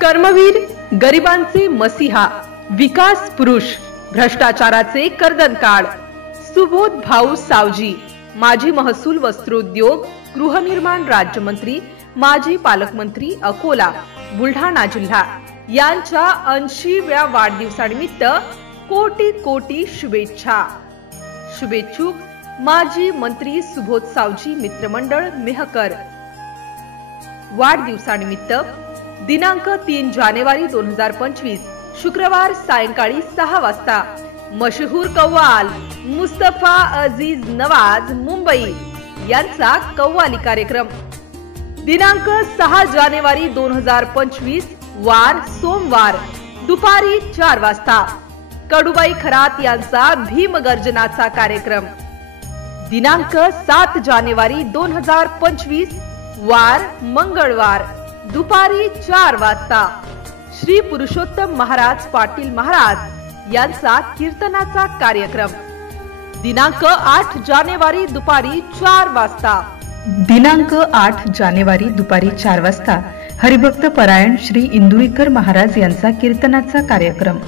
कर्मवीर, गरिबांचे मसीहा, विकास पुरुष, भ्रष्टाचाराचे कर्दनकाळ सुबोध भाऊ सावजी, माजी महसूल वस्त्रोद्योग गृहनिर्माण राज्यमंत्री, माजी पालकमंत्री अकोला बुलढाणा जिल्हा यांच्या 80व्या वाढदिवसानिमित्त कोटी कोटी शुभेच्छा। शुभेच्छुक माजी मंत्री सुबोध सावजी मित्रमंडळ मेहकर। वाढदिवसानिमित्त दिनांक 3 जानेवारी 2025 शुक्रवार सायंकाळी 6 वाजता मशहूर कव्वाल मुस्तफा अजीज नवाज मुंबई यांचा कव्वाली कार्यक्रम। दिनांक 6 जानेवारी 2025 वार सोमवार दुपारी 4 वाजता कडूबाई खरात यांचा भीमगर्जनाचा कार्यक्रम। दिनांक 7 जानेवारी 2025 वार मंगळवार दुपारी 4 वाजता श्री पुरुषोत्तम महाराज पाटील महाराज यांचा कीर्तनाचा कार्यक्रम। दिनांक 8 जानेवारी दुपारी 4 वाजता हरिभक्त परायण श्री इंदुरीकर महाराज यांचा कीर्तनाचा कार्यक्रम।